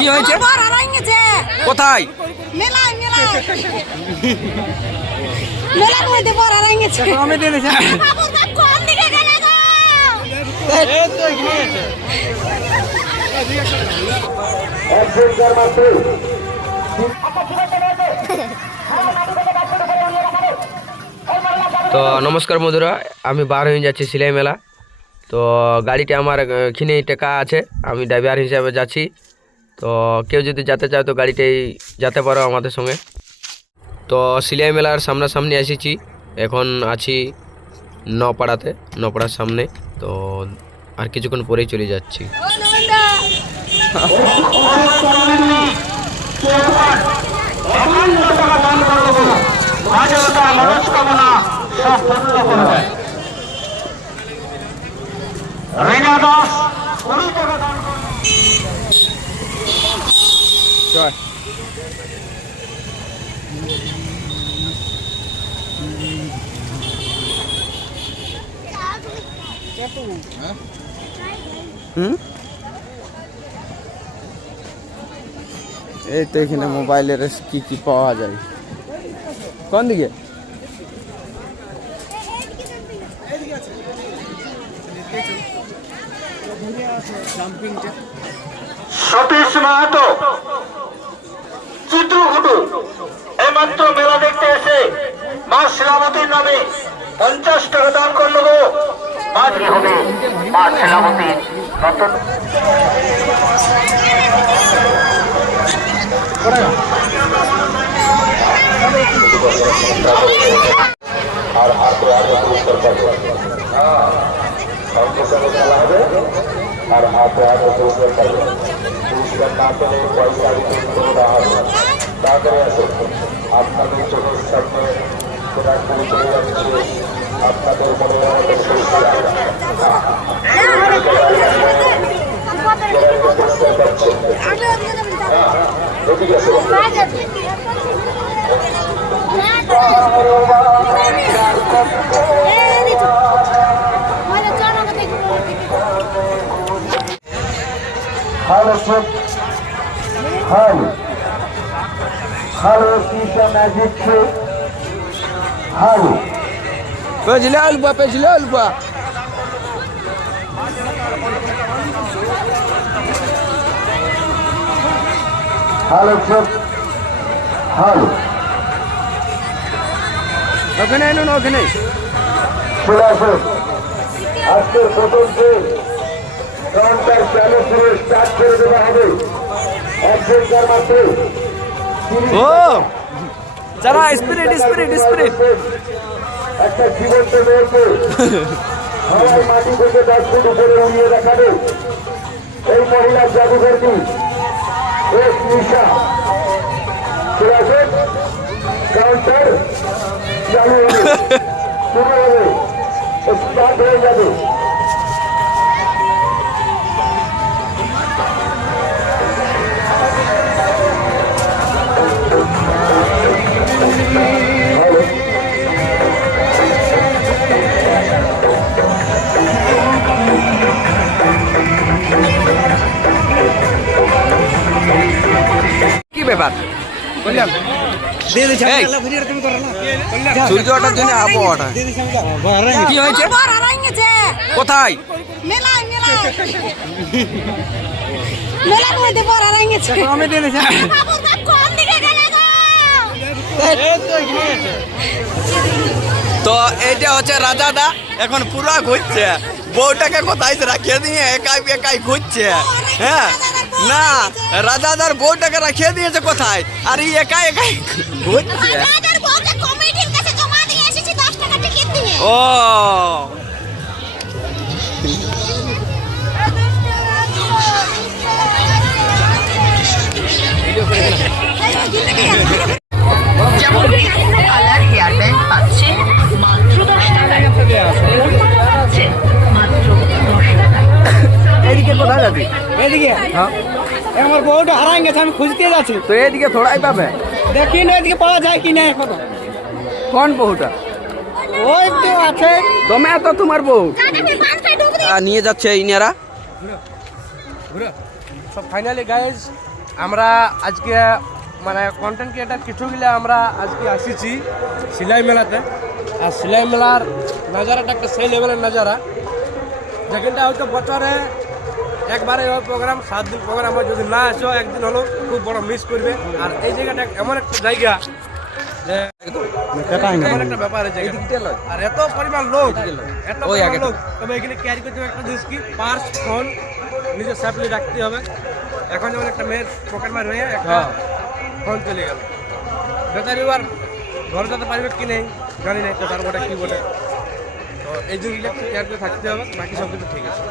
কি হয়েছে? কোথায়? তো নমস্কার বন্ধুরা, আমি বার হয়ে যাচ্ছি সিলাই মেলা। তো গাড়িটা আমার এখানে টাকা আছে, আমি ড্রাইভার হিসাবে যাচ্ছি। তো কেউ যদি যেতে চায় তো গাড়িটাই যেতে পারো আমাদের সঙ্গে। তো সিলাই মেলার সামনাসামনি এসেছি, এখন আছি নপাড়াতে, নপাড়ার সামনে। তো আর কিছুক্ষণ পরেই চলে যাচ্ছি। এই তো এখানে মোবাইলের কি কি পাওয়া যায়। কোন দিকে? সতীশ মাহাতো, চিত্রকুটু এইমাত্র মেলা দেখতে এসে মা শিলাবতীর নামে 50 টাকা দান করলো গো। মাঝে হবে মা শিলাবতীর নতুন আর হাতে আগে পুরস্কার পাবে। সঙ্গে সঙ্গে খেলা হবে আর হাতে আগে পুরস্কার পাবে। পুরস্কার না পেলে পয়সা রিটার্ন দেওয়া হবে। তারপরে আছে আপনাদের চোখের সামনে বিরাটপুরি চলে যাচ্ছে, আপনাদের মনে আমাদের পুরস্কার পাচ্ছে। ঠিক আছে, Hello, sir. Hello. Hello, Tisha Magic Trick. Hello. Pejle alba, pejle alba. Hello, sir. Hello. ওখানে এনো না, ওখানে চলে আসুন। আজকের প্রথম দিন কাউন্টার চালু করে স্টার্ট করে দেওয়া হবে। 1 ঘন্টার মাত্র ও যারা স্পিরিট স্পিরিট স্পিরিট একটা জীবন্ত মেয়েকে হাওয়ার মাটি থেকে 10 ফুট উপরে উড়িয়ে দেখাবে এই মহিলার জাদুঘরটি এক নিশা। চলে আসুন, কাউন্টার চালু হবে, শুরু হবে, স্টার্ট হয়ে যাবে। কি ব্যাপার বললাম? সূর্যটার জন্য আবহাওয়াটা কি হয়েছে? কোথায়? তো এইটা হচ্ছে রাজাদা, এখন পুরা ঘুরছে, বউটাকে কোথায় রাখিয়ে দিয়ে একাই একাই ঘুরছে। হ্যাঁ না, রাজাদার বউটাকে রাখিয়ে দিয়েছে কোথায়, আর এই একাই একাই ঘুরছে। ও কালার হেয়ার ব্যান্ড পাচ্ছে মাত্র 10 টাকায়। মাত্র 10 টাকায়। এদিকে কোথায় যাবি? এদিকে হ্যাঁ, আমার বউটা হারাই গেছে, আমি খুঁজতে যাচ্ছি। তো এদিকে থোড়াই পাবে, দেখি না এদিকে পাওয়া যায় কি না এখনো। কোন বউটা? ওই তো আছে। তুমি তো তোমার বউ নিয়ে যাচ্ছে ইনারা। তো ফাইনালি গাইজ আমরা আজকে মানে কন্টেন্ট ক্রিয়েটার কিছুগুলো আমরা আজকে আসিছি সিলাই মেলাতে। আর সিলাই মেলার নাজারাটা একটা সেই লেভেলের নাজারা, যেখানটা হয়তো বছরে একবারে ওই প্রোগ্রাম 7 দিন প্রোগ্রাম হয়, যদি না আসো একদিন হলো খুব বড় মিস করবে। আর এই জায়গাটা এমন একটা জায়গা যে এমন একটা ব্যাপার এই জায়গা, আর এত পরিমাণ লোক, তবে এখানে ক্যারি করতে হবে একটা জিনিস কি, পার্স, ফোন নিজে সেফলি রাখতে হবে। এখন যেমন একটা মেয়ের পকেট মার হয়ে একটা ফোন চলে গেল, বেচারি আর ঘরে যেতে পারবে কি নেই জানি না, তো তার বটে কি বলে। তো এই জিনিসগুলো একটু কেয়ার করে থাকতে হবে, বাকি সব কিছু ঠিক আছে।